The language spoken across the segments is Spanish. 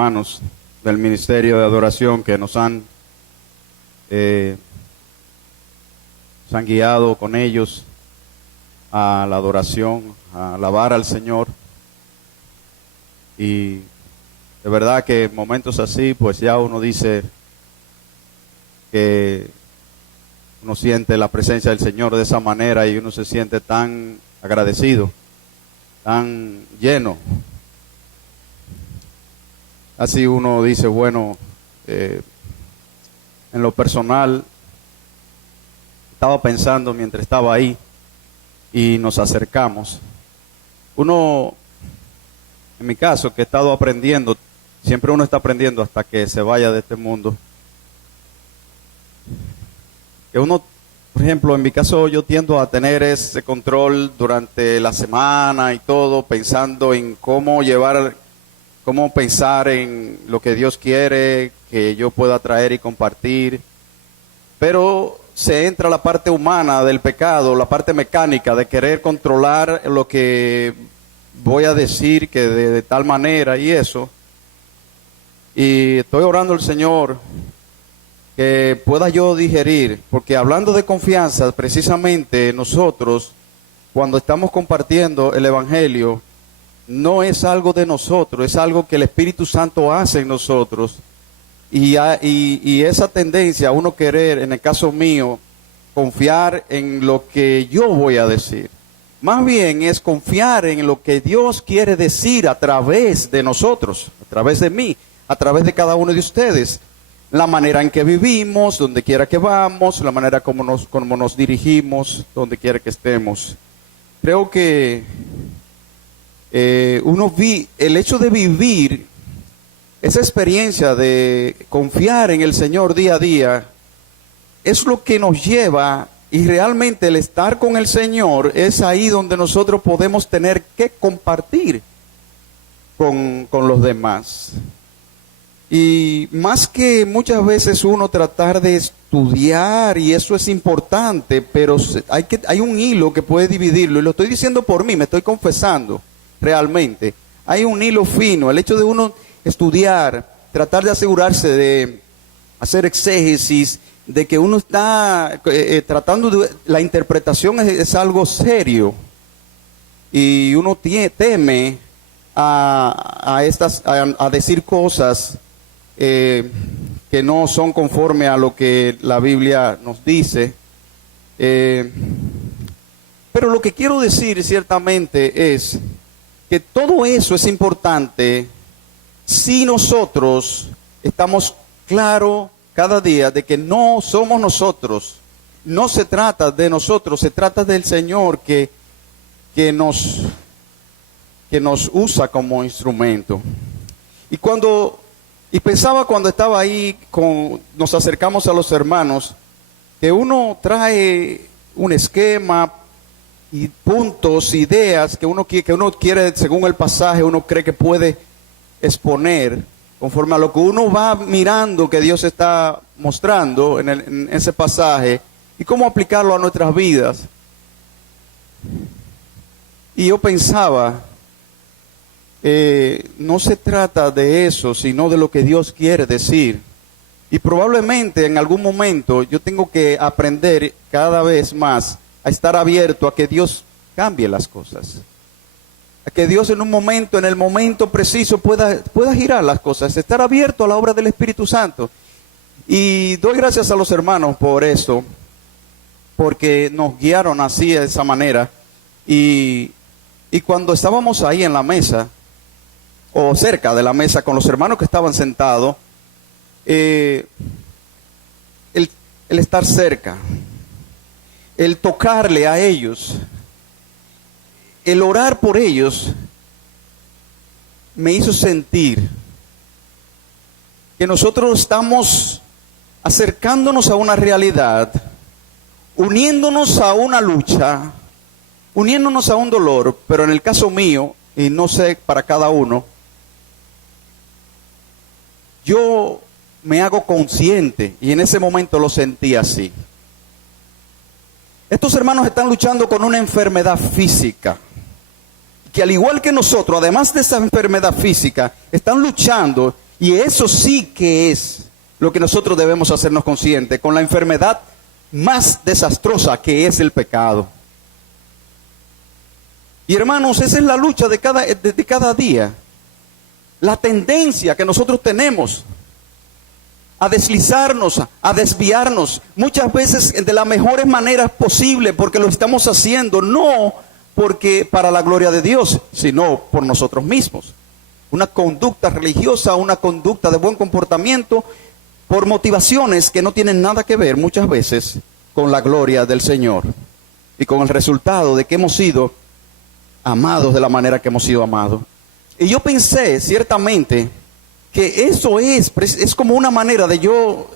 hermanos del Ministerio de Adoración que nos han guiado con ellos a la adoración, a alabar al Señor. Y de verdad que en momentos así, pues ya uno dice que uno siente la presencia del Señor de esa manera y uno se siente tan agradecido, tan lleno. Así uno dice, bueno, en lo personal, estaba pensando mientras estaba ahí y nos acercamos. Uno, en mi caso, que he estado aprendiendo, siempre uno está aprendiendo hasta que se vaya de este mundo. Que uno, por ejemplo, en mi caso yo tiendo a tener ese control durante la semana y todo, pensando en cómo pensar en lo que Dios quiere que yo pueda traer y compartir. Pero se entra la parte humana del pecado, la parte mecánica de querer controlar lo que voy a decir, que de tal manera y eso. Y estoy orando al Señor que pueda yo digerir, porque hablando de confianza, precisamente nosotros, cuando estamos compartiendo el Evangelio, no es algo de nosotros, es algo que el Espíritu Santo hace en nosotros. Y esa tendencia a uno querer, en el caso mío, confiar en lo que yo voy a decir. Más bien es confiar en lo que Dios quiere decir a través de nosotros, a través de mí, a través de cada uno de ustedes. La manera en que vivimos, donde quiera que vamos, la manera como nos dirigimos, donde quiera que estemos. Creo que el hecho de vivir esa experiencia de confiar en el Señor día a día es lo que nos lleva, y realmente el estar con el Señor es ahí donde nosotros podemos tener que compartir con los demás. Y más que muchas veces uno tratar de estudiar, y eso es importante, pero hay un hilo que puede dividirlo, y lo estoy diciendo por mí, me estoy confesando realmente. Hay un hilo fino, el hecho de uno estudiar, tratar de asegurarse de hacer exégesis, de que uno está tratando de, la interpretación es algo serio, y uno teme a decir cosas que no son conforme a lo que la Biblia nos dice. Pero lo que quiero decir ciertamente es que todo eso es importante si nosotros estamos claros cada día de que no somos nosotros, no se trata de nosotros, se trata del Señor que nos usa como instrumento. Y pensaba cuando estaba ahí, nos acercamos a los hermanos, que uno trae un esquema y puntos, ideas que uno quiere, según el pasaje, uno cree que puede exponer conforme a lo que uno va mirando que Dios está mostrando en ese pasaje, y cómo aplicarlo a nuestras vidas. Y yo pensaba, no se trata de eso, sino de lo que Dios quiere decir. Y probablemente en algún momento yo tengo que aprender cada vez más a estar abierto a que Dios cambie las cosas. A que Dios en el momento preciso pueda girar las cosas, estar abierto a la obra del Espíritu Santo. Y doy gracias a los hermanos por eso, porque nos guiaron así, de esa manera. Y cuando estábamos ahí en la mesa, o cerca de la mesa con los hermanos que estaban sentados, el estar cerca, el tocarle a ellos, el orar por ellos, me hizo sentir que nosotros estamos acercándonos a una realidad, uniéndonos a una lucha, uniéndonos a un dolor, pero en el caso mío, y no sé para cada uno, yo me hago consciente, y en ese momento lo sentí así. Estos hermanos están luchando con una enfermedad física, que al igual que nosotros, además de esa enfermedad física, están luchando Y eso sí que es lo que nosotros debemos hacernos conscientes, con la enfermedad más desastrosa que es el pecado. Y hermanos, esa es la lucha de cada día. La tendencia que nosotros tenemos a deslizarnos, a desviarnos, muchas veces de las mejores maneras posibles, porque lo estamos haciendo no porque para la gloria de Dios, sino por nosotros mismos. Una conducta religiosa, una conducta de buen comportamiento, por motivaciones que no tienen nada que ver muchas veces con la gloria del Señor y con el resultado de que hemos sido amados de la manera que hemos sido amados. Y yo pensé ciertamente que eso es como una manera de yo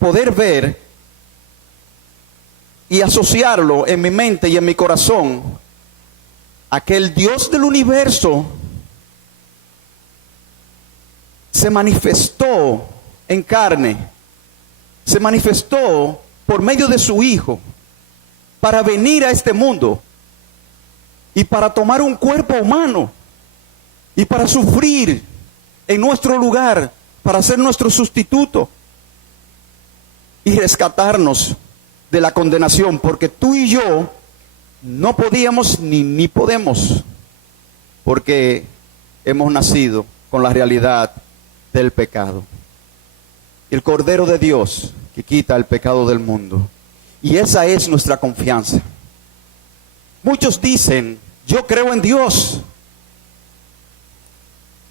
poder ver y asociarlo en mi mente y en mi corazón a que el Dios del universo se manifestó en carne, se manifestó por medio de su Hijo para venir a este mundo y para tomar un cuerpo humano y para sufrir en nuestro lugar, para ser nuestro sustituto y rescatarnos de la condenación, porque tú y yo no podíamos ni podemos, porque hemos nacido con la realidad del pecado. El Cordero de Dios que quita el pecado del mundo. Y esa es nuestra confianza. Muchos dicen, yo creo en Dios.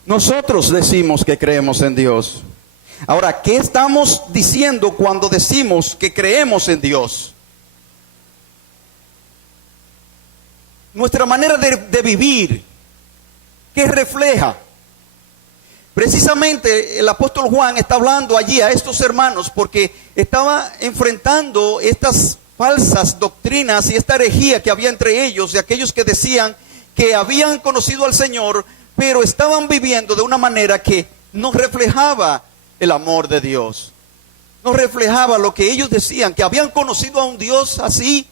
Nosotros decimos que creemos en Dios. Ahora, ¿qué estamos diciendo cuando decimos que creemos en Dios? Nuestra manera de vivir, ¿qué refleja? Precisamente el apóstol Juan está hablando allí a estos hermanos porque estaba enfrentando estas falsas doctrinas y esta herejía que había entre ellos, de aquellos que decían que habían conocido al Señor, pero estaban viviendo de una manera que no reflejaba el amor de Dios. No reflejaba lo que ellos decían, que habían conocido a un Dios así.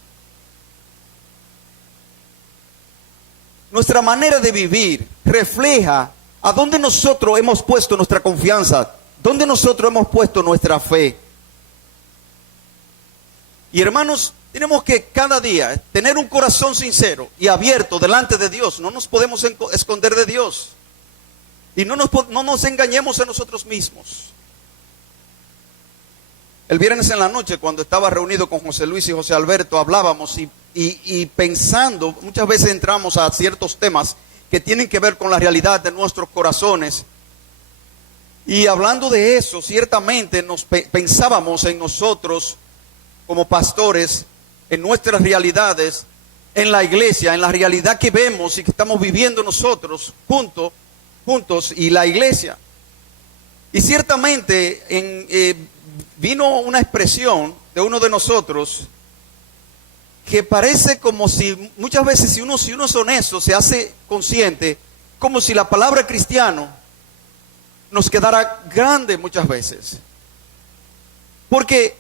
Nuestra manera de vivir refleja a dónde nosotros hemos puesto nuestra confianza, dónde nosotros hemos puesto nuestra fe. Y hermanos, tenemos que cada día tener un corazón sincero y abierto delante de Dios. No nos podemos esconder de Dios. Y no nos engañemos a nosotros mismos. El viernes en la noche, cuando estaba reunido con José Luis y José Alberto, hablábamos y pensando, muchas veces entramos a ciertos temas que tienen que ver con la realidad de nuestros corazones. Y hablando de eso, ciertamente pensábamos en nosotros como pastores, en nuestras realidades, en la iglesia, en la realidad que vemos y que estamos viviendo nosotros juntos y la iglesia. Y ciertamente vino una expresión de uno de nosotros que parece como si muchas veces si uno es honesto, se hace consciente, como si la palabra cristiano nos quedara grande muchas veces. Porque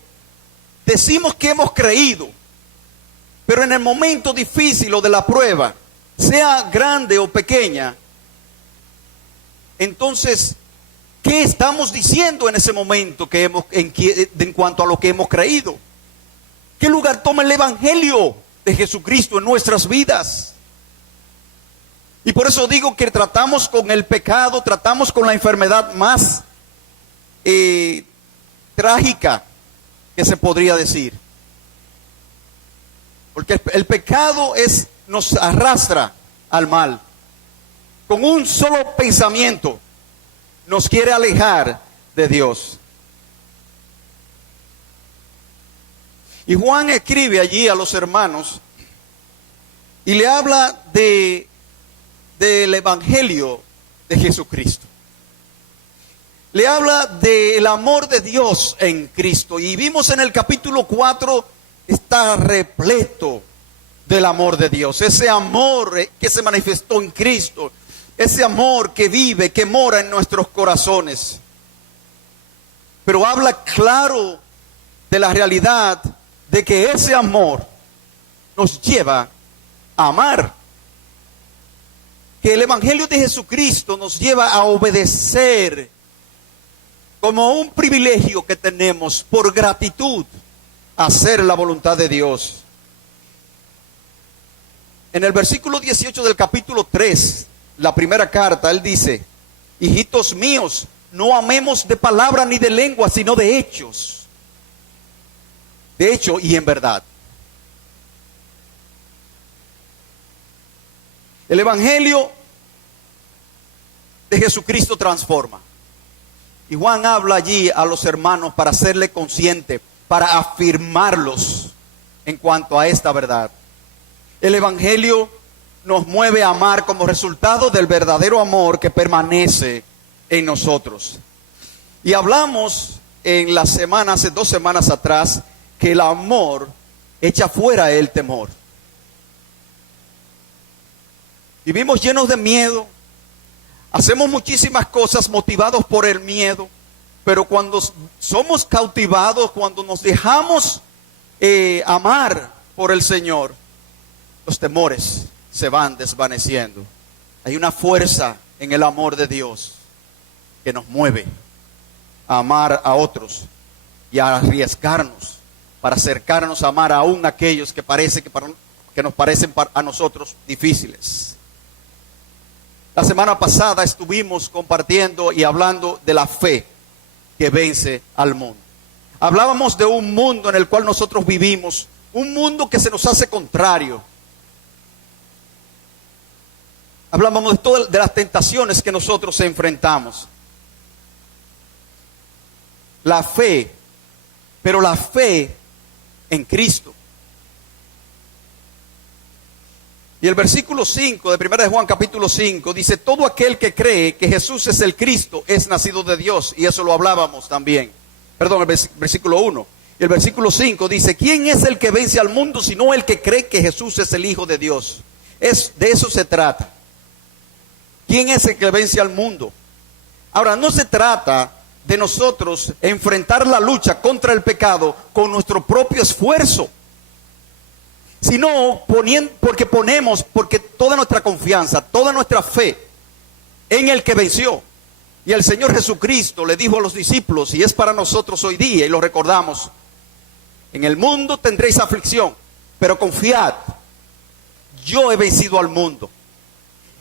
decimos que hemos creído, pero en el momento difícil o de la prueba, sea grande o pequeña, entonces, ¿qué estamos diciendo en ese momento en cuanto a lo que hemos creído? ¿Qué lugar toma el Evangelio de Jesucristo en nuestras vidas? Y por eso digo que tratamos con el pecado, tratamos con la enfermedad más trágica que se podría decir. Porque el pecado nos arrastra al mal. Con un solo pensamiento nos quiere alejar de Dios. Y Juan escribe allí a los hermanos y le habla del Evangelio de Jesucristo. Le habla del amor de Dios en Cristo. Y vimos en el capítulo 4, está repleto del amor de Dios. Ese amor que se manifestó en Cristo. Ese amor que vive, que mora en nuestros corazones. Pero habla claro de la realidad de que ese amor nos lleva a amar. Que el Evangelio de Jesucristo nos lleva a obedecer como un privilegio que tenemos por gratitud a hacer la voluntad de Dios. En el versículo 18 del capítulo 3, la primera carta, él dice: hijitos míos, no amemos de palabra ni de lengua, sino de hechos. De hecho y en verdad. El Evangelio de Jesucristo transforma. Y Juan habla allí a los hermanos para hacerle consciente, para afirmarlos en cuanto a esta verdad. El Evangelio nos mueve a amar como resultado del verdadero amor que permanece en nosotros. Y hablamos en la semana, hace 2 semanas atrás, que el amor echa fuera el temor. Vivimos llenos de miedo, hacemos muchísimas cosas motivados por el miedo, pero cuando somos cautivados, cuando nos dejamos amar por el Señor, los temores se van desvaneciendo. Hay una fuerza en el amor de Dios que nos mueve a amar a otros y a arriesgarnos para acercarnos a amar aún aquellos que nos parecen a nosotros difíciles. La semana pasada estuvimos compartiendo y hablando de la fe que vence al mundo. Hablábamos de un mundo en el cual nosotros vivimos, un mundo que se nos hace contrario. Hablábamos de las tentaciones que nosotros enfrentamos. La fe, pero la fe en Cristo. Y el versículo 5 de 1 de Juan capítulo 5 dice: todo aquel que cree que Jesús es el Cristo es nacido de Dios. Y eso lo hablábamos también. Perdón, el versículo 1. Y el versículo 5 dice: ¿quién es el que vence al mundo sino el que cree que Jesús es el Hijo de Dios? De eso se trata. ¿Quién es el que vence al mundo? Ahora, no se trata de nosotros enfrentar la lucha contra el pecado con nuestro propio esfuerzo, sino porque toda nuestra confianza, toda nuestra fe en el que venció. Y el Señor Jesucristo le dijo a los discípulos, y es para nosotros hoy día, y lo recordamos: en el mundo tendréis aflicción, pero confiad, yo he vencido al mundo.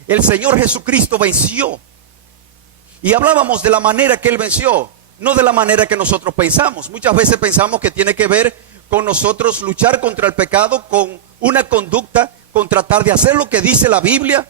El Señor Jesucristo venció. Y hablábamos de la manera que Él venció, no de la manera que nosotros pensamos. Muchas veces pensamos que tiene que ver con nosotros luchar contra el pecado, con una conducta, con tratar de hacer lo que dice la Biblia.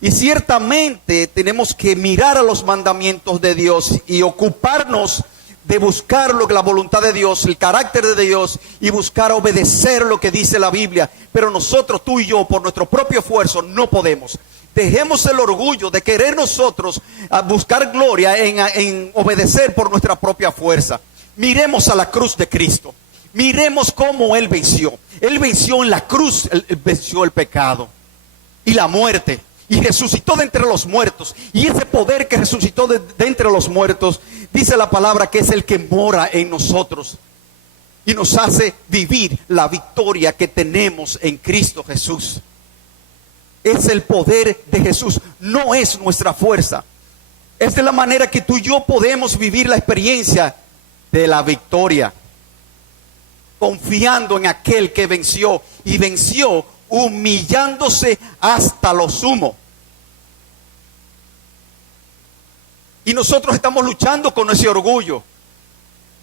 Y ciertamente tenemos que mirar a los mandamientos de Dios y ocuparnos de buscar la voluntad de Dios, el carácter de Dios, y buscar obedecer lo que dice la Biblia. Pero nosotros, tú y yo, por nuestro propio esfuerzo, no podemos. Dejemos el orgullo de querer nosotros a buscar gloria en obedecer por nuestra propia fuerza. Miremos a la cruz de Cristo. Miremos cómo Él venció. Él venció en la cruz, Él venció el pecado y la muerte. Y resucitó de entre los muertos. Y ese poder que resucitó de entre los muertos, dice la palabra que es el que mora en nosotros. Y nos hace vivir la victoria que tenemos en Cristo Jesús. Es el poder de Jesús, no es nuestra fuerza. Es de la manera que tú y yo podemos vivir la experiencia de la victoria, confiando en aquel que venció, y venció humillándose hasta lo sumo. Y nosotros estamos luchando con ese orgullo.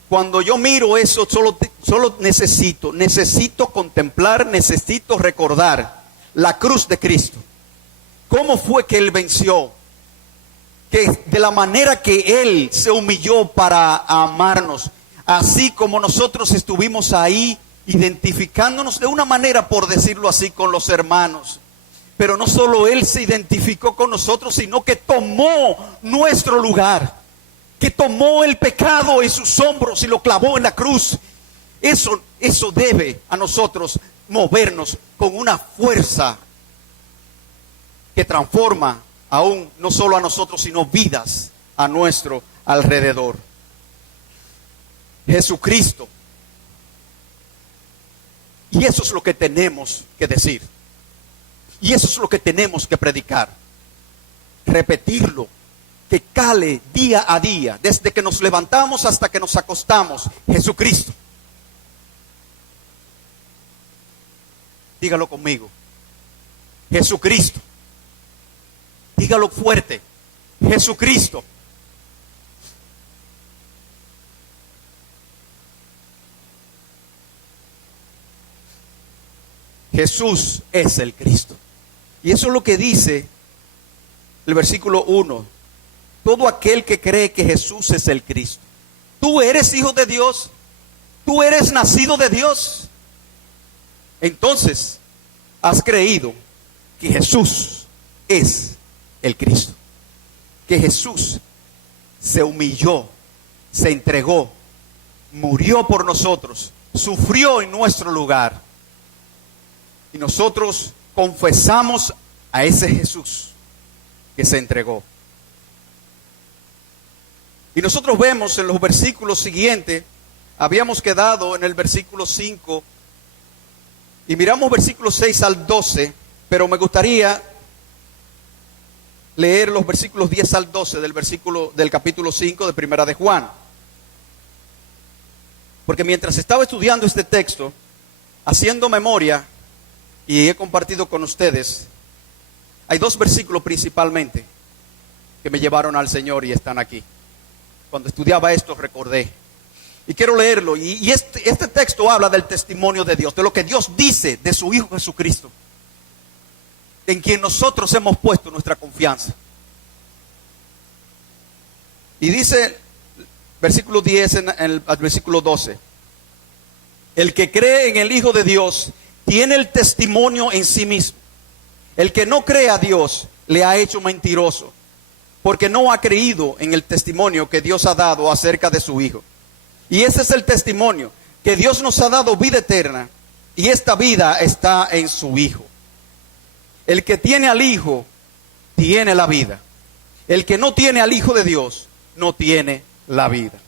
Cuando yo miro eso, solo necesito contemplar, necesito recordar la cruz de Cristo. ¿Cómo fue que Él venció? Que de la manera que Él se humilló para amarnos, así como nosotros estuvimos ahí identificándonos de una manera, por decirlo así, con los hermanos. Pero no solo Él se identificó con nosotros, sino que tomó nuestro lugar, que tomó el pecado en sus hombros y lo clavó en la cruz. Eso debe a nosotros movernos con una fuerza que transforma aún no solo a nosotros, sino vidas a nuestro alrededor. Jesucristo. Y eso es lo que tenemos que decir. Y eso es lo que tenemos que predicar. Repetirlo que cale día a día, desde que nos levantamos hasta que nos acostamos, Jesucristo. Dígalo conmigo. Jesucristo. Dígalo fuerte. Jesucristo. Jesús es el Cristo. Y eso es lo que dice el versículo 1. Todo aquel que cree que Jesús es el Cristo. Tú eres hijo de Dios. Tú eres nacido de Dios. Entonces, has creído que Jesús es el Cristo. Que Jesús se humilló, se entregó, murió por nosotros, sufrió en nuestro lugar. Y nosotros confesamos a ese Jesús que se entregó. Y nosotros vemos en los versículos siguientes, habíamos quedado en el versículo 5, y miramos versículos 6 al 12, pero me gustaría leer los versículos 10 al 12 del capítulo 5 de Primera de Juan. Porque mientras estaba estudiando este texto, haciendo memoria, y he compartido con ustedes, hay dos versículos principalmente que me llevaron al Señor y están aquí. Cuando estudiaba esto recordé. Y quiero leerlo. Y este texto habla del testimonio de Dios, de lo que Dios dice de su Hijo Jesucristo, en quien nosotros hemos puesto nuestra confianza. Y dice, versículo 10 al versículo 12. El que cree en el Hijo de Dios tiene el testimonio en sí mismo. El que no cree a Dios le ha hecho mentiroso, porque no ha creído en el testimonio que Dios ha dado acerca de su Hijo. Y ese es el testimonio, que Dios nos ha dado vida eterna, y esta vida está en su Hijo. El que tiene al Hijo, tiene la vida. El que no tiene al Hijo de Dios, no tiene la vida.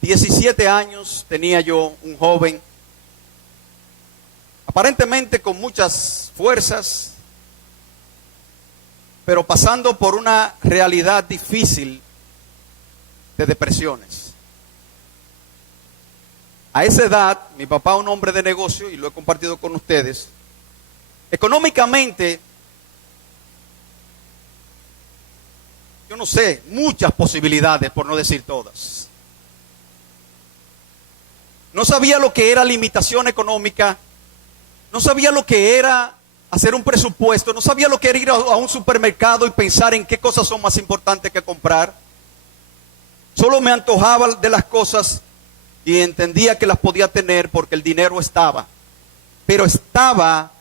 17 años tenía yo, un joven, aparentemente con muchas fuerzas, pero pasando por una realidad difícil de depresiones. A esa edad, mi papá, un hombre de negocio, y lo he compartido con ustedes, económicamente, yo no sé, muchas posibilidades, por no decir todas. No sabía lo que era limitación económica, no sabía lo que era hacer un presupuesto, no sabía lo que era ir a un supermercado y pensar en qué cosas son más importantes que comprar. Solo me antojaba de las cosas y entendía que las podía tener porque el dinero estaba, pero estaba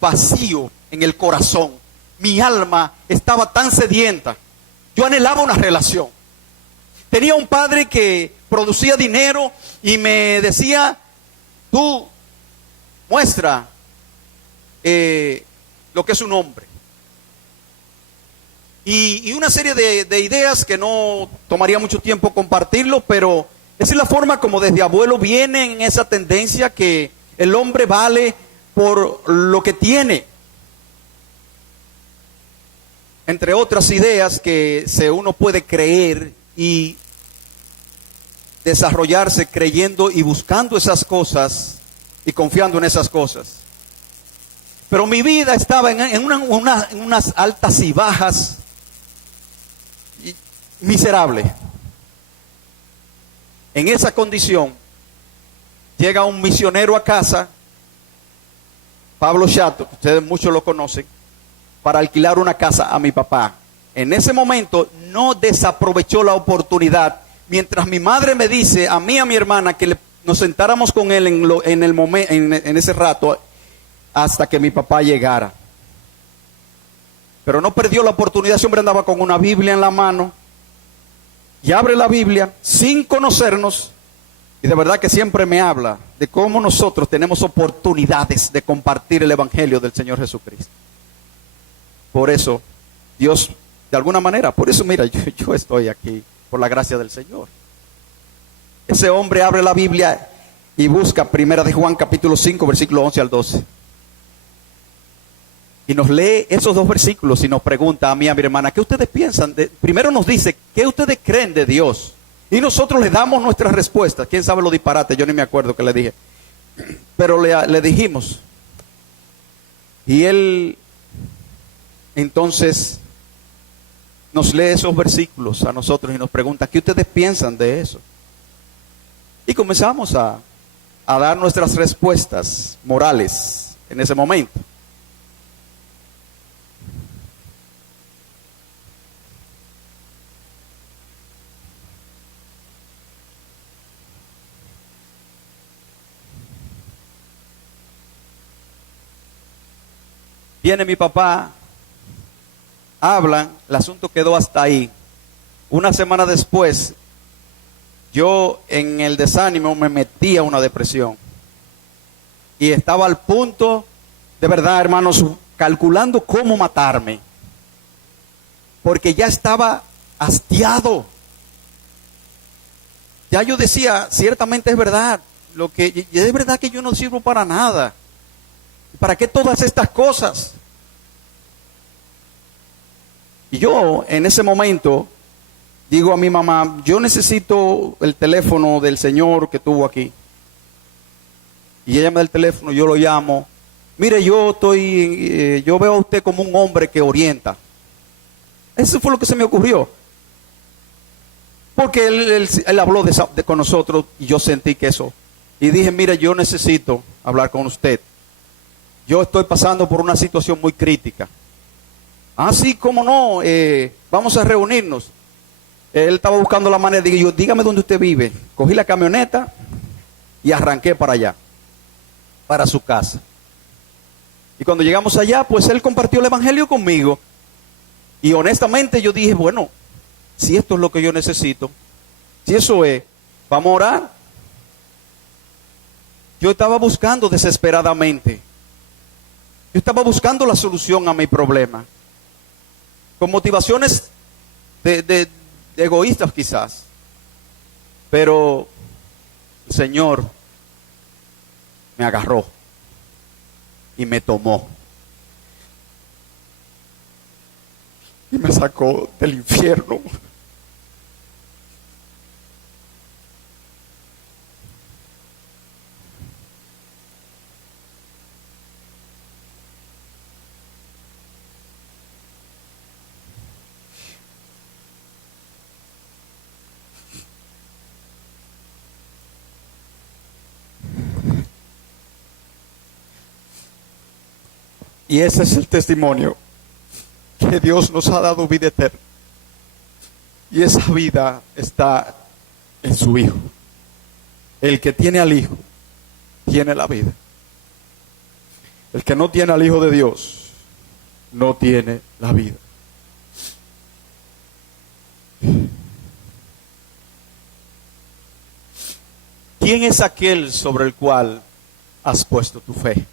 vacío en el corazón. Mi alma estaba tan sedienta. Yo anhelaba una relación. Tenía un padre que producía dinero y me decía, tú muestra lo que es un hombre. Y una serie de ideas que no tomaría mucho tiempo compartirlo, pero esa es la forma como desde abuelo viene en esa tendencia que el hombre vale por lo que tiene. Entre otras ideas que uno puede creer y desarrollarse creyendo y buscando esas cosas y confiando en esas cosas. Pero mi vida estaba en unas altas y bajas miserable. En esa condición llega un misionero a casa, Pablo Chato, ustedes muchos lo conocen, para alquilar una casa a mi papá. En ese momento no desaprovechó la oportunidad. Mientras mi madre me dice a mí y a mi hermana que nos sentáramos con él en ese rato hasta que mi papá llegara. Pero no perdió la oportunidad. Ese hombre andaba con una Biblia en la mano y abre la Biblia sin conocernos, y de verdad que siempre me habla de cómo nosotros tenemos oportunidades de compartir el Evangelio del Señor Jesucristo. Por eso Dios, de alguna manera, por eso mira, yo estoy aquí por la gracia del Señor. Ese hombre abre la Biblia y busca Primera de Juan capítulo 5 versículo 11 al 12. y nos lee esos dos versículos y nos pregunta a mí, a mi hermana, ¿qué ustedes piensan? Primero nos dice, ¿qué ustedes creen de Dios? Y nosotros le damos nuestras respuestas. ¿Quién sabe lo disparate? Yo ni me acuerdo que le dije. Pero le dijimos. Y él entonces nos lee esos versículos a nosotros y nos pregunta, ¿qué ustedes piensan de eso? Y comenzamos a dar nuestras respuestas morales en ese momento. Viene mi papá, hablan, el asunto quedó hasta ahí. Una semana después, yo en el desánimo me metí a una depresión. Y estaba al punto, de verdad, hermanos, calculando cómo matarme. Porque ya estaba hastiado. Ya yo decía, ciertamente es verdad, es verdad que yo no sirvo para nada. ¿Para qué todas estas cosas? Y yo en ese momento digo a mi mamá, yo necesito el teléfono del señor que tuvo aquí. Y ella me da el teléfono, yo lo llamo. Mire, yo veo a usted como un hombre que orienta. Eso fue lo que se me ocurrió. Porque él habló con nosotros y yo sentí que eso. Y dije, mire, yo necesito hablar con usted. Yo estoy pasando por una situación muy crítica. Ah, sí, cómo no, vamos a reunirnos. Él estaba buscando la manera, digo yo, dígame dónde usted vive. Cogí la camioneta y arranqué para allá, para su casa. Y cuando llegamos allá, pues él compartió el evangelio conmigo. Y honestamente yo dije, bueno, si esto es lo que yo necesito, si eso es, vamos a orar. Yo estaba buscando desesperadamente. Yo estaba buscando la solución a mi problema. Con motivaciones de egoístas quizás. Pero el Señor me agarró y me tomó. Y me sacó del infierno. Y ese es el testimonio, que Dios nos ha dado vida eterna. Y esa vida está en su Hijo. El que tiene al Hijo, tiene la vida. El que no tiene al Hijo de Dios, no tiene la vida. ¿Quién es aquel sobre el cual has puesto tu fe?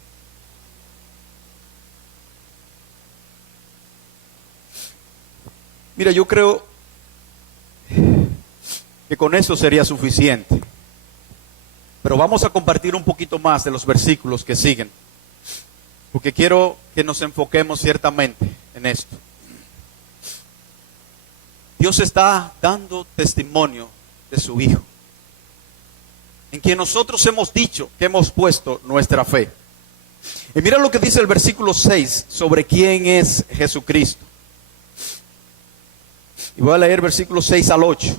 Mira, yo creo que con eso sería suficiente. Pero vamos a compartir un poquito más de los versículos que siguen. Porque quiero que nos enfoquemos ciertamente en esto. Dios está dando testimonio de su Hijo, en quien nosotros hemos dicho que hemos puesto nuestra fe. Y mira lo que dice el versículo 6 sobre quién es Jesucristo. Y voy a leer versículos 6 al 8.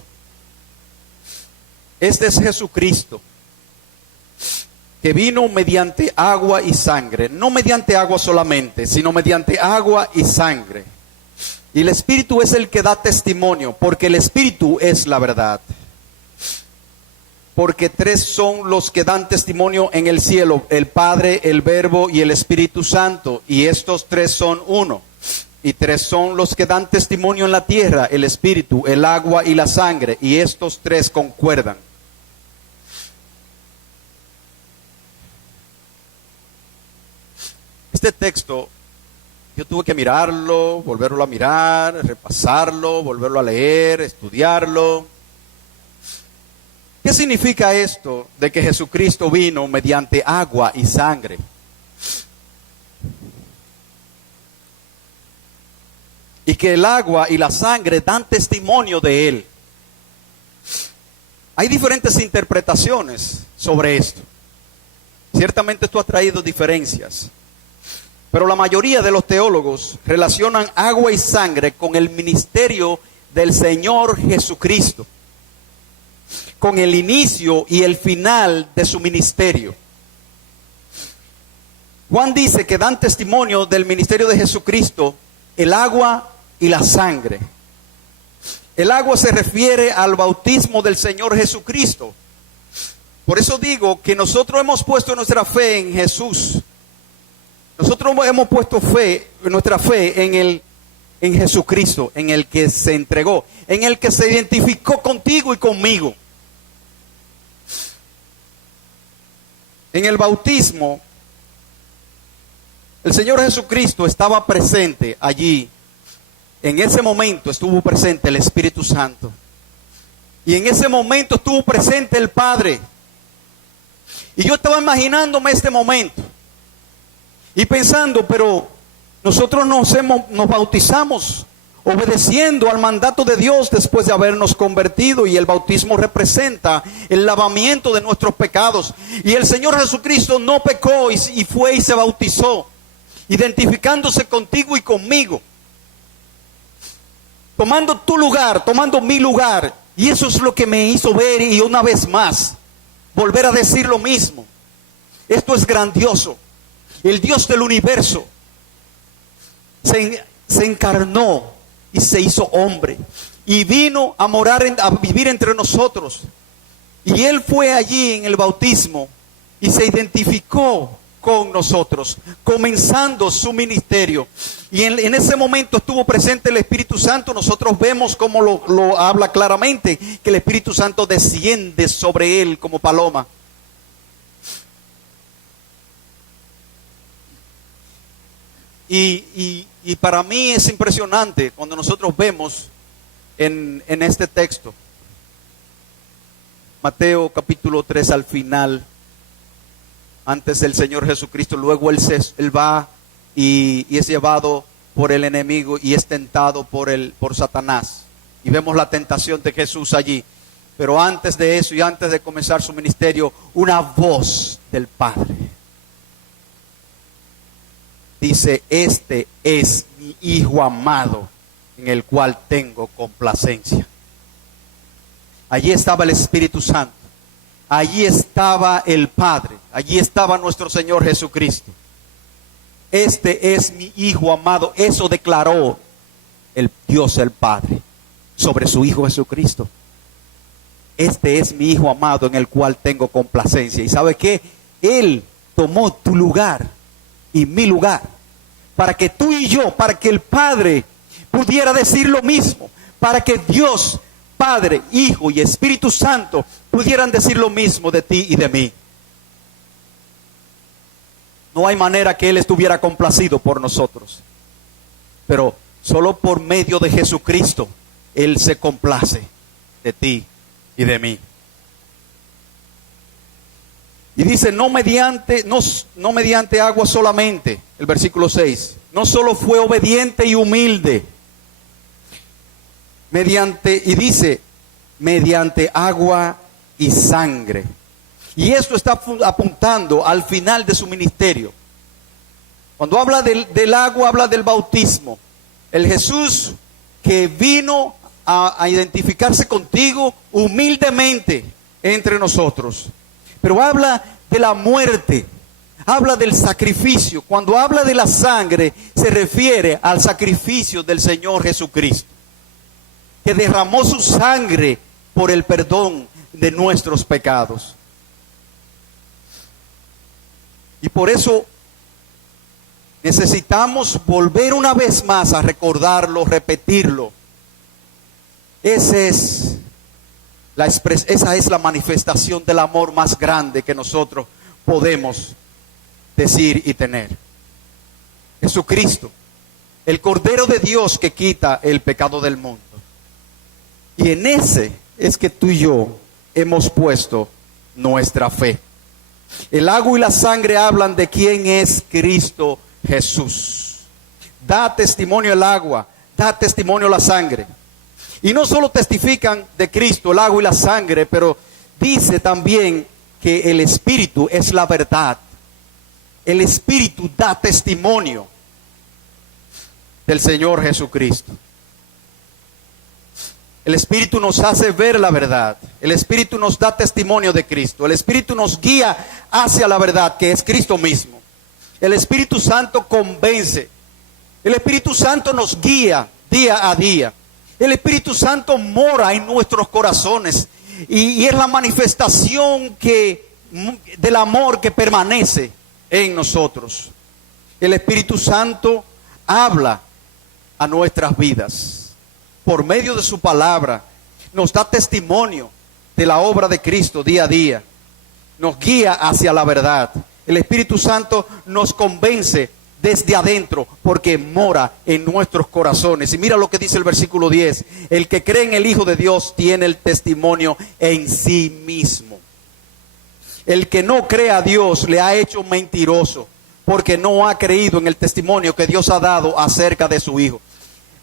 Este es Jesucristo, que vino mediante agua y sangre. No mediante agua solamente, sino mediante agua y sangre. Y el Espíritu es el que da testimonio, porque el Espíritu es la verdad. Porque tres son los que dan testimonio en el cielo: el Padre, el Verbo y el Espíritu Santo. Y estos tres son uno. Y tres son los que dan testimonio en la tierra: el Espíritu, el agua y la sangre. Y estos tres concuerdan. Este texto yo tuve que mirarlo, volverlo a mirar, repasarlo, volverlo a leer, estudiarlo. ¿Qué significa esto de que Jesucristo vino mediante agua y sangre? y que el agua y la sangre dan testimonio de Él. Hay diferentes interpretaciones sobre esto. Ciertamente esto ha traído diferencias, pero la mayoría de los teólogos relacionan agua y sangre con el ministerio del Señor Jesucristo, con el inicio y el final de su ministerio. Juan dice que dan testimonio del ministerio de Jesucristo el agua y la sangre. El agua se refiere al bautismo del Señor Jesucristo. Por eso digo que nosotros hemos puesto nuestra fe en Jesús. Nosotros hemos puesto nuestra fe en Jesucristo, en el que se entregó, en el que se identificó contigo y conmigo. En el bautismo, el Señor Jesucristo estaba presente allí. En ese momento estuvo presente el Espíritu Santo. Y en ese momento estuvo presente el Padre. Y yo estaba imaginándome este momento. Y pensando, pero nosotros nos bautizamos obedeciendo al mandato de Dios después de habernos convertido. Y el bautismo representa el lavamiento de nuestros pecados. Y el Señor Jesucristo no pecó y fue y se bautizó, identificándose contigo y conmigo, tomando tu lugar, tomando mi lugar. Y eso es lo que me hizo ver y una vez más volver a decir lo mismo. Esto es grandioso. El Dios del universo se encarnó y se hizo hombre y vino a morar, a vivir entre nosotros. Y Él fue allí en el bautismo y se identificó con nosotros, comenzando su ministerio. Y en ese momento estuvo presente el Espíritu Santo. Nosotros vemos como lo habla claramente, que el Espíritu Santo desciende sobre Él como paloma. Y para mí es impresionante cuando nosotros vemos en este texto, Mateo capítulo 3 al final, antes del Señor Jesucristo, luego Él va y es llevado por el enemigo y es tentado por Satanás. Y vemos la tentación de Jesús allí. Pero antes de eso y antes de comenzar su ministerio, una voz del Padre dice: este es mi Hijo amado, en el cual tengo complacencia. Allí estaba el Espíritu Santo. Allí estaba el Padre, allí estaba nuestro Señor Jesucristo. Este es mi Hijo amado. Eso declaró el Dios el Padre sobre su Hijo Jesucristo. Este es mi Hijo amado en el cual tengo complacencia. ¿Y sabe qué? Él tomó tu lugar y mi lugar, para que tú y yo, para que el Padre pudiera decir lo mismo, para que Dios, Padre, Hijo y Espíritu Santo pudieran decir lo mismo de ti y de mí. No hay manera que Él estuviera complacido por nosotros, pero solo por medio de Jesucristo Él se complace de ti y de mí. Y dice, no mediante agua solamente, el versículo 6, no solo fue obediente y humilde, mediante agua y sangre. Y esto está apuntando al final de su ministerio. Cuando habla del agua, habla del bautismo. El Jesús que vino a identificarse contigo humildemente entre nosotros. Pero habla de la muerte, habla del sacrificio. Cuando habla de la sangre, se refiere al sacrificio del Señor Jesucristo, que derramó su sangre por el perdón de nuestros pecados. Y por eso necesitamos volver una vez más a recordarlo, repetirlo. Esa es la manifestación del amor más grande que nosotros podemos decir y tener. Jesucristo, el Cordero de Dios que quita el pecado del mundo. Y en ese es que tú y yo hemos puesto nuestra fe. El agua y la sangre hablan de quién es Cristo Jesús. Da testimonio el agua, da testimonio la sangre. Y no solo testifican de Cristo el agua y la sangre, pero dice también que el Espíritu es la verdad. El Espíritu da testimonio del Señor Jesucristo. El Espíritu nos hace ver la verdad. El Espíritu nos da testimonio de Cristo. El Espíritu nos guía hacia la verdad, que es Cristo mismo. El Espíritu Santo convence. El Espíritu Santo nos guía día a día. El Espíritu Santo mora en nuestros corazones. Y es la manifestación del amor que permanece en nosotros. El Espíritu Santo habla a nuestras vidas. Por medio de su palabra, nos da testimonio de la obra de Cristo día a día. Nos guía hacia la verdad. El Espíritu Santo nos convence desde adentro porque mora en nuestros corazones. Y mira lo que dice el versículo 10. El que cree en el Hijo de Dios tiene el testimonio en sí mismo. El que no cree a Dios le ha hecho mentiroso porque no ha creído en el testimonio que Dios ha dado acerca de su Hijo.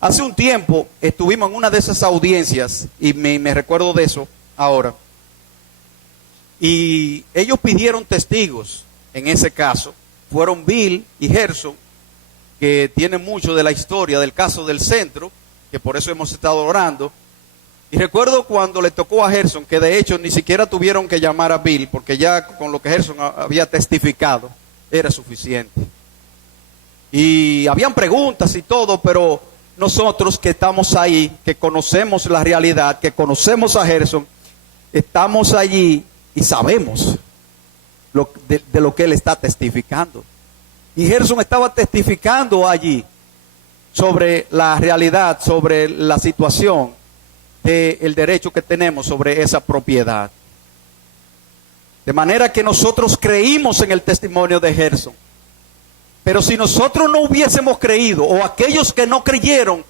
Hace un tiempo estuvimos en una de esas audiencias y me recuerdo de eso ahora. Y ellos pidieron testigos en ese caso. Fueron Bill y Gerson, que tienen mucho de la historia del caso del centro, que por eso hemos estado orando. Y recuerdo cuando le tocó a Gerson, que de hecho ni siquiera tuvieron que llamar a Bill, porque ya con lo que Gerson había testificado era suficiente. Y habían preguntas y todo, pero nosotros que estamos ahí, que conocemos la realidad, que conocemos a Gerson, estamos allí y sabemos de lo que él está testificando. Y Gerson estaba testificando allí sobre la realidad, sobre la situación del derecho que tenemos sobre esa propiedad. De manera que nosotros creímos en el testimonio de Gerson. Pero si nosotros no hubiésemos creído, o aquellos que no creyeron,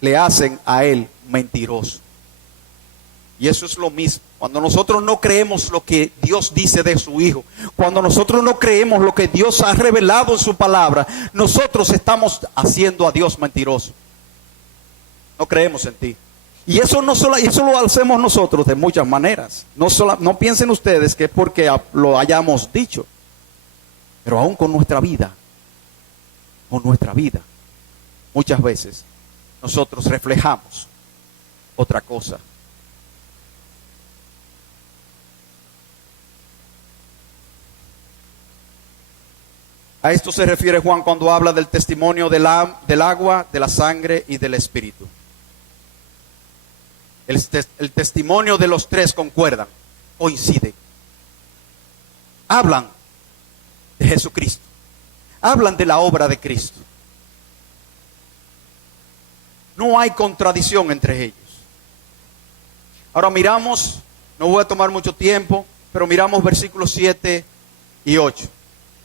le hacen a él mentiroso. Y eso es lo mismo. Cuando nosotros no creemos lo que Dios dice de su Hijo, cuando nosotros no creemos lo que Dios ha revelado en su palabra, nosotros estamos haciendo a Dios mentiroso. No creemos en ti. Y eso lo hacemos nosotros de muchas maneras. No piensen ustedes que es porque lo hayamos dicho. Pero aún con nuestra vida, muchas veces nosotros reflejamos otra cosa. A esto se refiere Juan cuando habla del testimonio del agua, de la sangre y del Espíritu. El testimonio de los tres concuerdan, coinciden. Hablan de Jesucristo. Hablan de la obra de Cristo. No hay contradicción entre ellos. Ahora miramos, no voy a tomar mucho tiempo, pero miramos versículos 7 y 8.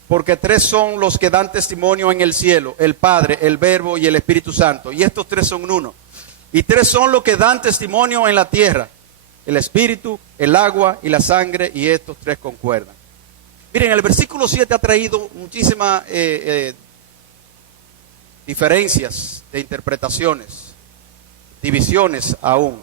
Porque tres son los que dan testimonio en el cielo, el Padre, el Verbo y el Espíritu Santo. Y estos tres son uno. Y tres son los que dan testimonio en la tierra, el Espíritu, el agua y la sangre, y estos tres concuerdan. Miren, el versículo 7 ha traído muchísimas diferencias de interpretaciones, divisiones aún.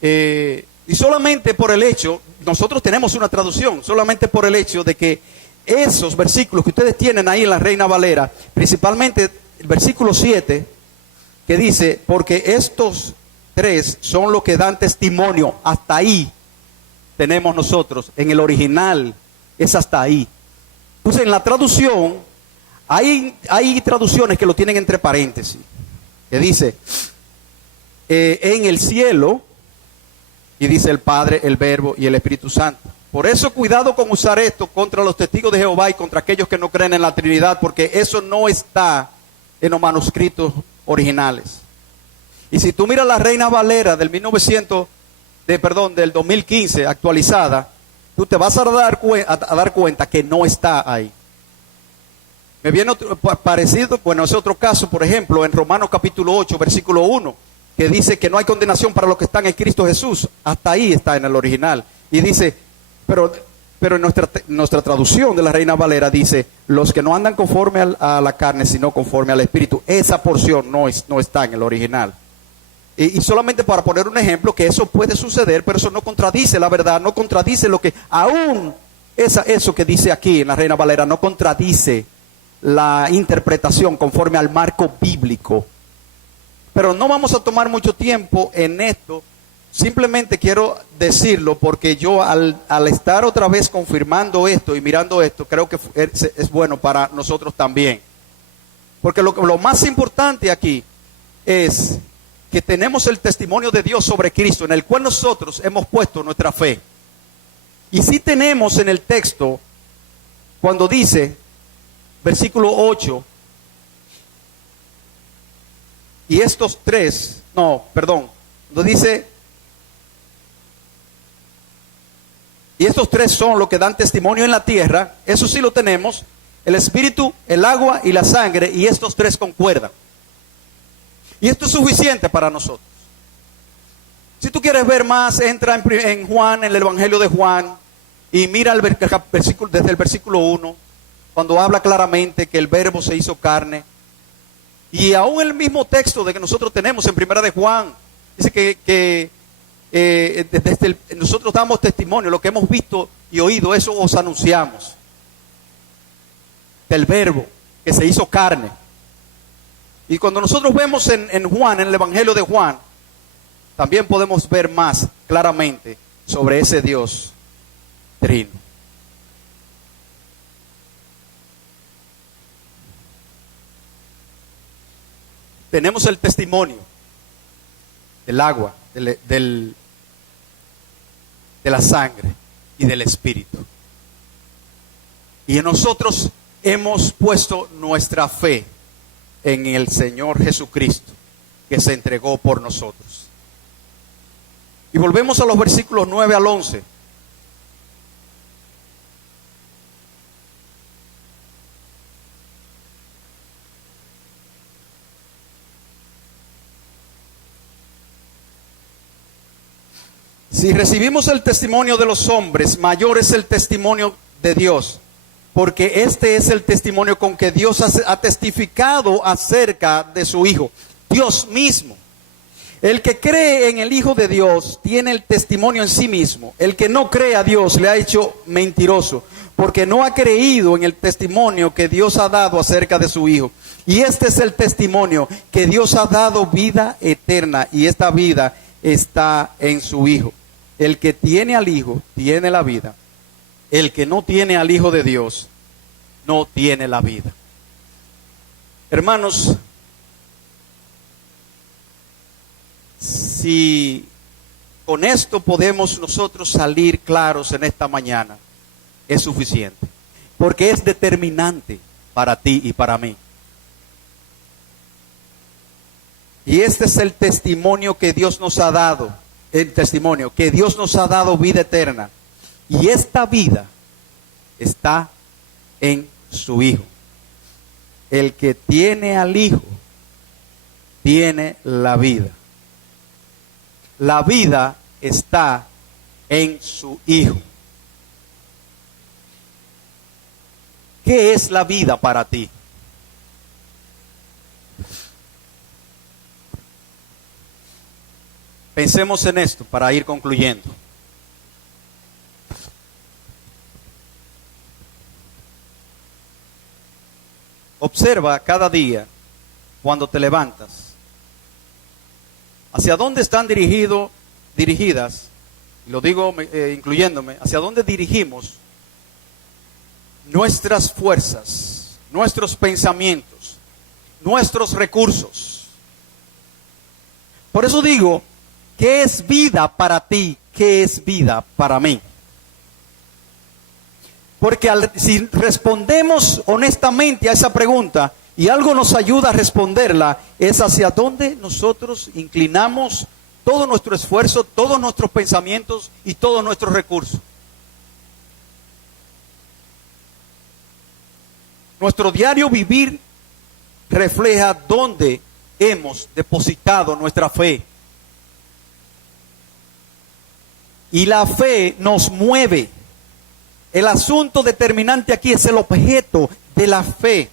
Y solamente por el hecho, nosotros tenemos una traducción, solamente por el hecho de que esos versículos que ustedes tienen ahí en la Reina Valera, principalmente el versículo 7, que dice, porque estos tres son los que dan testimonio, hasta ahí tenemos nosotros, en el original es hasta ahí. Entonces en la traducción, hay traducciones que lo tienen entre paréntesis, que dice, en el cielo, y dice el Padre, el Verbo y el Espíritu Santo. Por eso cuidado con usar esto contra los testigos de Jehová y contra aquellos que no creen en la Trinidad, porque eso no está en los manuscritos originales. Y si tú miras la Reina Valera del 2015 actualizada, tú te vas a dar cuenta que no está ahí. Me viene parecido, bueno, ese otro caso, por ejemplo, en Romanos capítulo 8, versículo 1, que dice que no hay condenación para los que están en Cristo Jesús. Hasta ahí está en el original. Y dice, pero pero en nuestra traducción de la Reina Valera dice, los que no andan conforme a la carne, sino conforme al Espíritu. Esa porción no está en el original. Y solamente para poner un ejemplo, que eso puede suceder, pero eso no contradice la verdad, no contradice lo que, aún eso que dice aquí en la Reina Valera, no contradice la interpretación conforme al marco bíblico. Pero no vamos a tomar mucho tiempo en esto. Simplemente quiero decirlo porque yo al estar otra vez confirmando esto y mirando esto, creo que es bueno para nosotros también. Porque lo más importante aquí es que tenemos el testimonio de Dios sobre Cristo, en el cual nosotros hemos puesto nuestra fe. Y si tenemos en el texto, cuando dice, versículo 8, y estos tres, cuando dice, y estos tres son los que dan testimonio en la tierra, eso sí lo tenemos, el espíritu, el agua y la sangre, y estos tres concuerdan. Y esto es suficiente para nosotros. Si tú quieres ver más, entra en Juan, en el Evangelio de Juan, y mira desde el versículo 1, cuando habla claramente que el verbo se hizo carne. Y aún el mismo texto de que nosotros tenemos en Primera de Juan, dice que nosotros damos testimonio, lo que hemos visto y oído, eso os anunciamos. Del verbo que se hizo carne. Y cuando nosotros vemos en Juan, en el Evangelio de Juan, también podemos ver más claramente sobre ese Dios trino. Tenemos el testimonio del agua, de la sangre y del Espíritu. Y en nosotros hemos puesto nuestra fe en el Señor Jesucristo, que se entregó por nosotros. Y volvemos a los versículos 9 al 11. Si recibimos el testimonio de los hombres, mayor es el testimonio de Dios, porque este es el testimonio con que Dios ha testificado acerca de su Hijo, Dios mismo. El que cree en el Hijo de Dios tiene el testimonio en sí mismo. El que no cree a Dios le ha hecho mentiroso, porque no ha creído en el testimonio que Dios ha dado acerca de su Hijo. Y este es el testimonio, que Dios ha dado vida eterna, y esta vida está en su Hijo. El que tiene al Hijo tiene la vida. El que no tiene al Hijo de Dios no tiene la vida. Hermanos, si con esto podemos nosotros salir claros en esta mañana, es suficiente, porque es determinante para ti y para mí. Y este es el testimonio que Dios nos ha dado, el testimonio que Dios nos ha dado vida eterna, y esta vida está en su Hijo. El que tiene al Hijo tiene la vida. La vida está en su Hijo. ¿Qué es la vida para ti? Pensemos en esto para ir concluyendo. Observa cada día cuando te levantas. ¿Hacia dónde están dirigidas? Y lo digo incluyéndome. ¿Hacia dónde dirigimos nuestras fuerzas, nuestros pensamientos, nuestros recursos? Por eso digo, ¿qué es vida para ti? ¿Qué es vida para mí? Porque si respondemos honestamente a esa pregunta y algo nos ayuda a responderla, es hacia dónde nosotros inclinamos todo nuestro esfuerzo, todos nuestros pensamientos y todos nuestros recursos. Nuestro diario vivir refleja dónde hemos depositado nuestra fe. Y la fe nos mueve. El asunto determinante aquí es el objeto de la fe.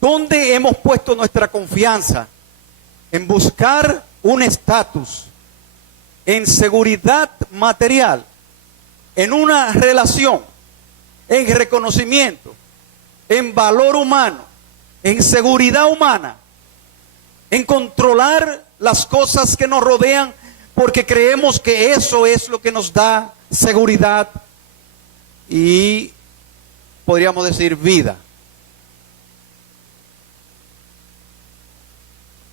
¿Dónde hemos puesto nuestra confianza? En buscar un estatus, en seguridad material, en una relación, en reconocimiento, en valor humano, en seguridad humana, en controlar las cosas que nos rodean, porque creemos que eso es lo que nos da seguridad y, podríamos decir, vida.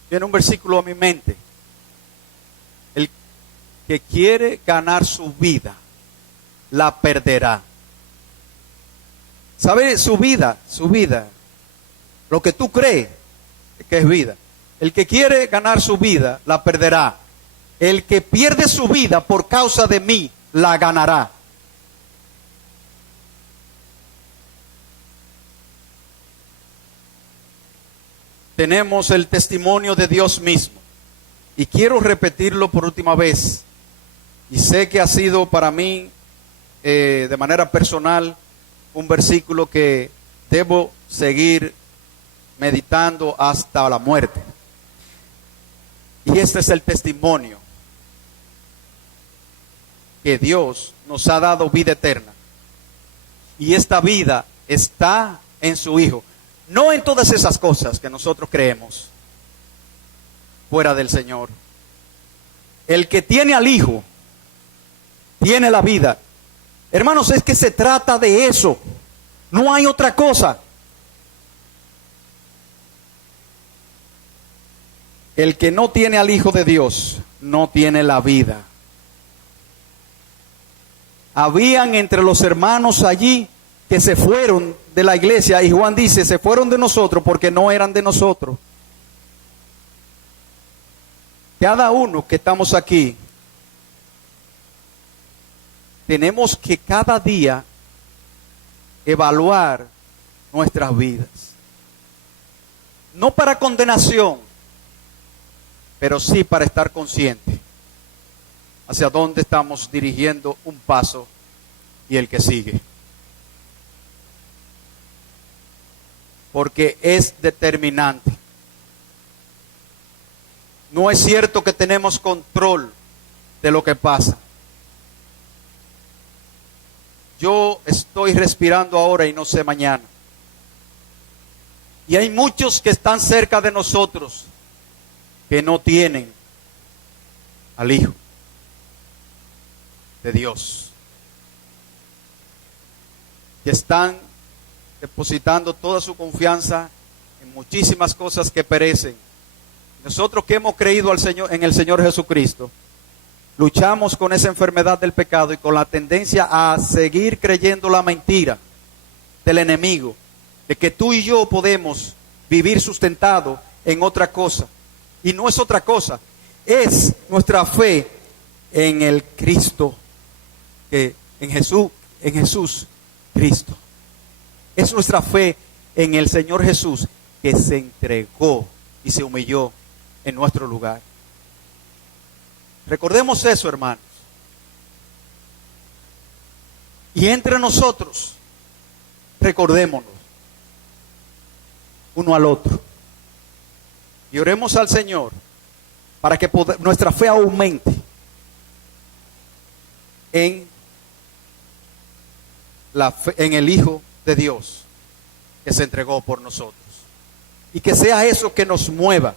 Viene un versículo a mi mente: el que quiere ganar su vida, la perderá. ¿Sabe? Su vida, lo que tú crees que es vida. El que quiere ganar su vida, la perderá. El que pierde su vida por causa de mí, la ganará. Tenemos el testimonio de Dios mismo. Y quiero repetirlo por última vez. Y sé que ha sido para mí, de manera personal, un versículo que debo seguir meditando hasta la muerte. Y este es el testimonio: que Dios nos ha dado vida eterna. Y esta vida está en su Hijo. No en todas esas cosas que nosotros creemos fuera del Señor. El que tiene al Hijo, tiene la vida. Hermanos, es que se trata de eso. No hay otra cosa. El que no tiene al Hijo de Dios, no tiene la vida. Habían entre los hermanos allí que se fueron de la iglesia, y Juan dice, se fueron de nosotros porque no eran de nosotros. Cada uno que estamos aquí, tenemos que cada día evaluar nuestras vidas. No para condenación, pero sí para estar consciente hacia dónde estamos dirigiendo un paso y el que sigue. Porque es determinante. No es cierto que tenemos control de lo que pasa. Yo estoy respirando ahora y no sé mañana. Y hay muchos que están cerca de nosotros que no tienen al Hijo de Dios, que están depositando toda su confianza en muchísimas cosas que perecen. Nosotros que hemos creído al Señor, en el Señor Jesucristo, luchamos con esa enfermedad del pecado y con la tendencia a seguir creyendo la mentira del enemigo, de que tú y yo podemos vivir sustentado en otra cosa. Y no es otra cosa, es nuestra fe en el Cristo, en Jesús Cristo. Es nuestra fe en el Señor Jesús, que se entregó y se humilló en nuestro lugar. Recordemos eso, hermanos. Y entre nosotros, recordémonos uno al otro. Y oremos al Señor para que nuestra fe aumente en el Hijo de Dios que se entregó por nosotros. Y que sea eso que nos mueva.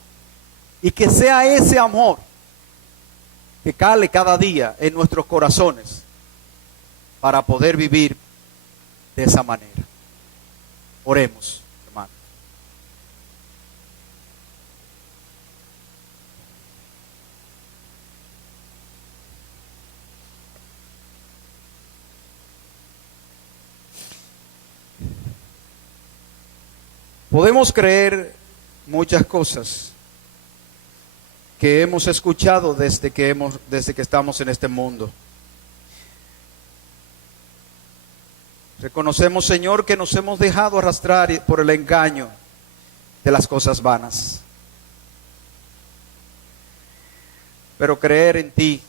Y que sea ese amor que cale cada día en nuestros corazones para poder vivir de esa manera. Oremos, hermanos. Podemos creer muchas cosas que hemos escuchado desde que estamos en este mundo. Reconocemos, Señor, que nos hemos dejado arrastrar por el engaño de las cosas vanas. Pero creer en ti,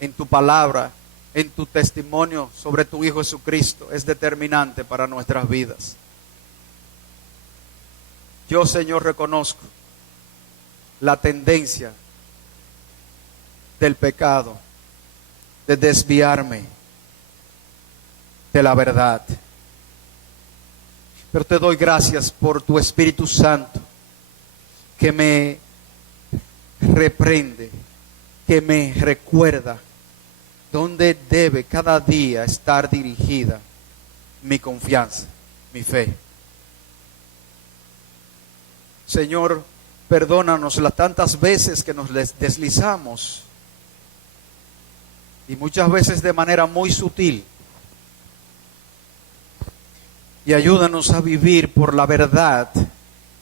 en tu palabra, en tu testimonio sobre tu Hijo Jesucristo es determinante para nuestras vidas. Yo, Señor, reconozco la tendencia del pecado, de desviarme de la verdad. Pero te doy gracias por tu Espíritu Santo, que me reprende, que me recuerda dónde debe cada día estar dirigida mi confianza, mi fe. Señor, perdónanos las tantas veces que nos deslizamos, y muchas veces de manera muy sutil, y ayúdanos a vivir por la verdad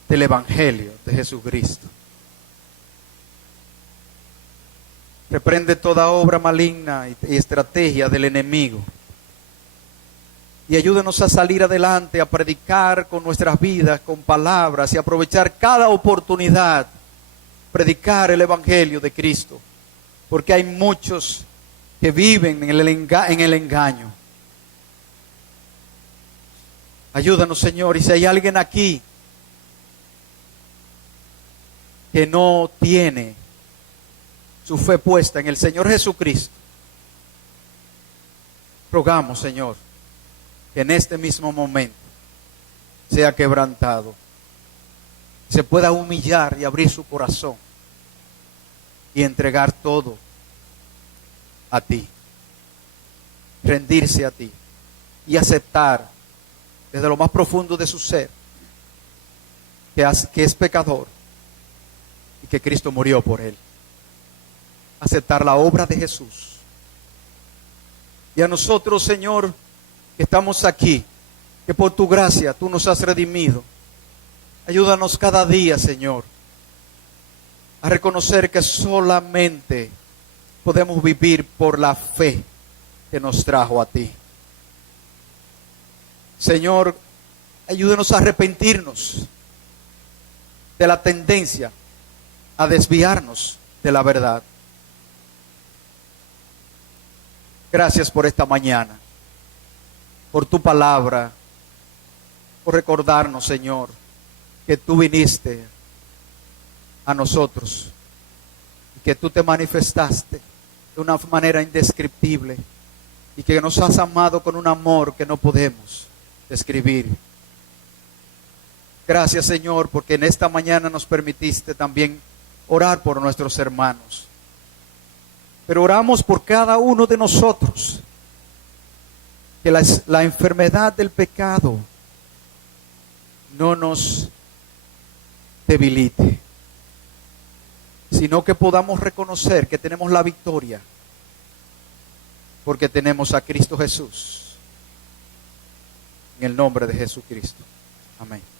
del Evangelio de Jesucristo. Reprende toda obra maligna y estrategia del enemigo. Y ayúdanos a salir adelante, a predicar con nuestras vidas, con palabras, y aprovechar cada oportunidad, predicar el Evangelio de Cristo. Porque hay muchos que viven en el engaño. Ayúdanos, Señor, y si hay alguien aquí que no tiene su fe puesta en el Señor Jesucristo, rogamos, Señor, que en este mismo momento sea quebrantado, se pueda humillar y abrir su corazón y entregar todo a ti, rendirse a ti y aceptar desde lo más profundo de su ser que es pecador y que Cristo murió por él. Aceptar la obra de Jesús. Y a nosotros, Señor, que estamos aquí, que por tu gracia tú nos has redimido, ayúdanos cada día, Señor, a reconocer que solamente podemos vivir por la fe que nos trajo a ti. Señor, ayúdanos a arrepentirnos de la tendencia a desviarnos de la verdad. Gracias por esta mañana, por tu palabra, por recordarnos, Señor, que tú viniste a nosotros y que tú te manifestaste de una manera indescriptible y que nos has amado con un amor que no podemos describir. Gracias, Señor, porque en esta mañana nos permitiste también orar por nuestros hermanos. Pero oramos por cada uno de nosotros, que la enfermedad del pecado no nos debilite, sino que podamos reconocer que tenemos la victoria, porque tenemos a Cristo Jesús. En el nombre de Jesucristo. Amén.